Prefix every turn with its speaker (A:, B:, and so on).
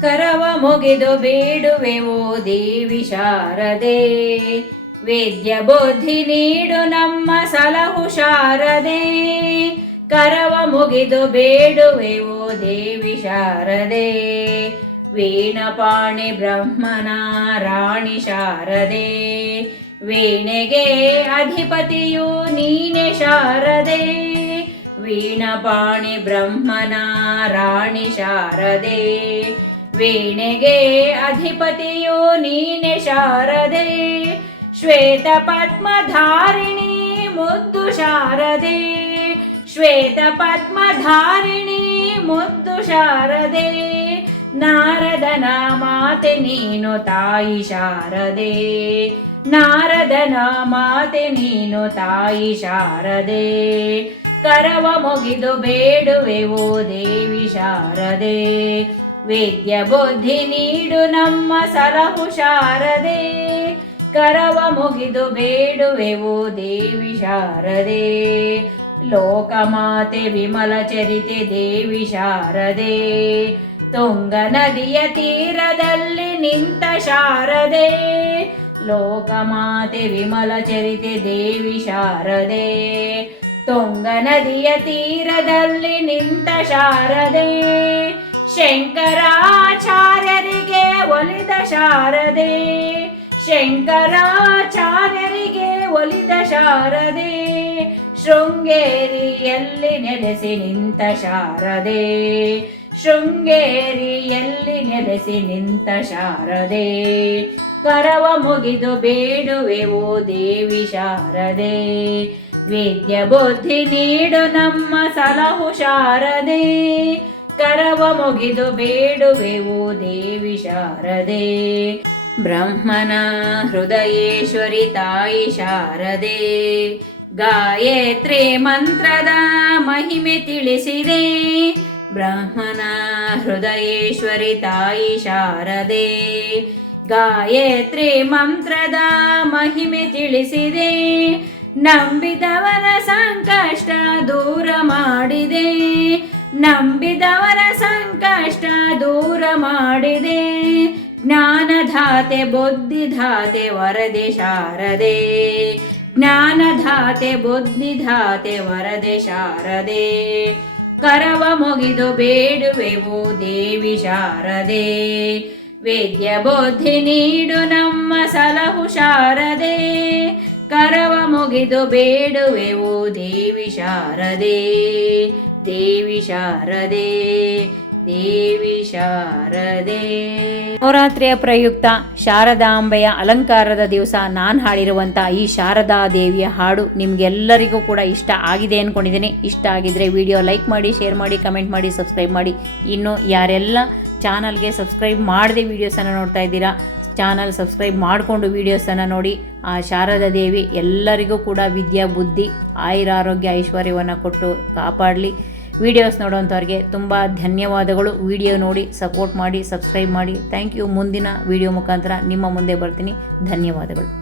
A: ಕರವ ಮುಗಿದು ಬೇಡುವೆವೋ ದೇವಿ ಶಾರದೆ. ವೇದ್ಯ ಬುದ್ಧಿ ನೀಡು ನಮ್ಮ ಸಲಹು ಶಾರದೆ. ಕರವ ಮುಗಿದು ಬೇಡುವೆವೋ ದೇವಿ ಶಾರದೆ. ವೀಣಪಾಣಿ ಬ್ರಹ್ಮನ ರಾಣಿ ಶಾರದೆ. ವೀಣೆಗೆ ಅಧಿಪತಿಯು ನೀನೆ ಶಾರದೆ. ವೀಣಪಾಣಿ ಬ್ರಹ್ಮನ ರಾಣಿ ಶಾರದೆ. ವೀಣೆಗೆ ಅಧಿಪತಿಯು ನೀನೆ ಶಾರದೆ. ಶ್ವೇತ ಪದ್ಮಧಾರಿಣಿ, ಮುದ್ದು ಶಾರದೆ. ಶ್ವೇತ ಪದ್ಮಧಾರಿಣಿ, ಮುದ್ದು ಶಾರದೆ. ನಾರದನ ಮಾತೆ ನೀನು ತಾಯಿ ಶಾರದೆ. ನಾರದನ ಮಾತೆ ನೀನು ತಾಯಿ ಶಾರದೆ. ಕರವ ಮುಗಿದು ಬೇಡುವೆವು ದೇವಿ ಶಾರದೆ. ವೇದ್ಯ ಬುದ್ಧಿ ನೀಡು ನಮ್ಮ ಸಲಹು ಶಾರದೆ. ಕರವ ಮುಗಿದು ಬೇಡುವೆವು ದೇವಿ ಶಾರದೆ. ಲೋಕಮಾತೆ ವಿಮಲ ಚರಿತೆ ದೇವಿ ಶಾರದೆ. ತುಂಗ ನದಿಯ ತೀರದಲ್ಲಿ ನಿಂತ ಶಾರದೆ. ಲೋಕಮಾತೆ ವಿಮಲ ಚರಿತೆ ದೇವಿ ಶಾರದೆ. ತುಂಗ ನದಿಯ ತೀರದಲ್ಲಿ ನಿಂತ ಶಾರದೆ. ಶಂಕರಾಚಾರ್ಯರಿಗೆ ಒಲಿದ ಶಾರದೆ. ಶಂಕರಾಚಾರ್ಯರಿಗೆ ಒಲಿದ ಶಾರದೆ. ಶೃಂಗೇರಿಯಲ್ಲಿ ನೆಲೆಸಿ ನಿಂತ ಶಾರದೆ. ಶೃಂಗೇರಿಯಲ್ಲಿ ನೆಲೆಸಿ ನಿಂತ ಶಾರದೆ. ಕರವ ಮುಗಿದು ಬೇಡುವೆವು ದೇವಿ ಶಾರದೆ. ವೇದ್ಯ ಬುದ್ಧಿ ನೀಡು ನಮ್ಮ ಸಲಹು ಶಾರದೆ. ಕರವ ಮುಗಿದು ಬೇಡುವೆವು ದೇವಿ ಶಾರದೆ. ಬ್ರಹ್ಮನ ಹೃದಯೇಶ್ವರಿ ತಾಯಿ ಶಾರದೆ. ಗಾಯತ್ರಿ ಮಂತ್ರದ ಮಹಿಮೆ ತಿಳಿಸಿದೆ. ಬ್ರಹ್ಮನ ಹೃದಯೇಶ್ವರಿ ತಾಯಿ ಶಾರದೆ. ಗಾಯತ್ರಿ ಮಂತ್ರದ ಮಹಿಮೆ ತಿಳಿಸಿದೆ. ನಂಬಿದವರ ಸಂಕಷ್ಟ ದೂರ ಮಾಡಿದೆ. ನಂಬಿದವರ ಸಂಕಷ್ಟ ದೂರ ಮಾಡಿದೆ. ಜ್ಞಾನಧಾತೆ, ಬುದ್ಧಿಧಾತೆ ವರದೆ ಶಾರದೆ. ಜ್ಞಾನಧಾತೆ, ಬುದ್ಧಿಧಾತೆ ವರದೆ ಶಾರದೆ. ಕರವ ಮುಗಿದು ಬೇಡುವೆವು ದೇವಿ ಶಾರದೆ. ವೇದ್ಯ ಬುದ್ಧಿ ನೀಡು ನಮ್ಮ ಸಲಹು ಶಾರದೆ. ಕರವ ಮುಗಿದು ಬೇಡುವೆವು ದೇವಿ ಶಾರದೆ. ದೇವಿ ಶಾರದೆ ದೇವಿ ಶಾರದೆ. ನವರಾತ್ರಿಯ ಪ್ರಯುಕ್ತ ಶಾರದಾಂಬೆಯ ಅಲಂಕಾರದ ದಿವಸ ನಾನು ಹಾಡಿರುವಂಥ ಈ ಶಾರದಾ ದೇವಿಯ ಹಾಡು ನಿಮಗೆಲ್ಲರಿಗೂ ಕೂಡ ಇಷ್ಟ ಆಗಿದೆ ಅಂದ್ಕೊಂಡಿದ್ದೀನಿ ಇಷ್ಟ ಆಗಿದ್ರೆ ವಿಡಿಯೋ ಲೈಕ್ ಮಾಡಿ, ಶೇರ್ ಮಾಡಿ, ಕಮೆಂಟ್ ಮಾಡಿ, ಸಬ್ಸ್ಕ್ರೈಬ್ ಮಾಡಿ. ಇನ್ನು ಯಾರೆಲ್ಲ ಚಾನಲ್ಗೆ ಸಬ್ಸ್ಕ್ರೈಬ್ ಮಾಡದೆ ವೀಡಿಯೋಸನ್ನು ನೋಡ್ತಾ ಇದ್ದೀರಾ ಚಾನಲ್ ಸಬ್ಸ್ಕ್ರೈಬ್ ಮಾಡಿಕೊಂಡು ವೀಡಿಯೋಸನ್ನು ನೋಡಿ. ಆ ಶಾರದಾ ದೇವಿ ಎಲ್ಲರಿಗೂ ಕೂಡ ವಿದ್ಯಾ, ಬುದ್ಧಿ, ಆಯುರಾರೋಗ್ಯ, ಐಶ್ವರ್ಯವನ್ನು ಕೊಟ್ಟು ಕಾಪಾಡಲಿ. ವೀಡಿಯೋಸ್ ನೋಡೋಂಥವ್ರಿಗೆ ತುಂಬ ಧನ್ಯವಾದಗಳು. ವಿಡಿಯೋ ನೋಡಿ ಸಪೋರ್ಟ್ ಮಾಡಿ ಸಬ್ಸ್ಕ್ರೈಬ್ ಮಾಡಿ. ಥ್ಯಾಂಕ್ ಯು ಮುಂದಿನ ವಿಡಿಯೋ ಮುಖಾಂತರ ನಿಮ್ಮ ಮುಂದೆ ಬರ್ತೀನಿ. ಧನ್ಯವಾದಗಳು.